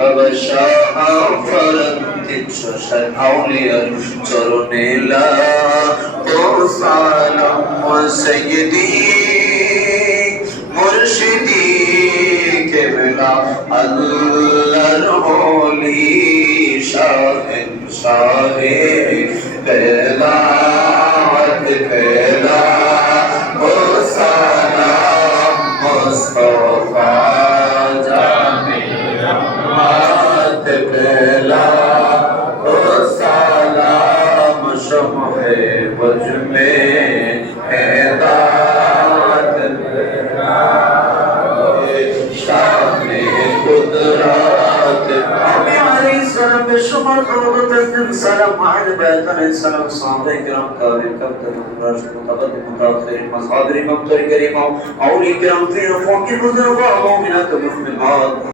বাবা শাহ ফরত 360 আউলিয়ার চরণে লাখো সালাম সাইয়্যিদি মুর্শিদি কেবলা আল্লাহর ওলি শাহেন শাহে বেলাওয়াত বেলা ও সালাম মুস্তাফা জামি رحمت بلا او سلام شمع وج میں ہدایت بلا شان قدرت نبی علیہ السلام بشمار قربت السلام علی بیتن السلام صحابہ کرام کابر کبتر راشد متقدم متاخر مصادر امام طریق کریم اولی کرام فی رفاق بزرگ و مومنات مخملات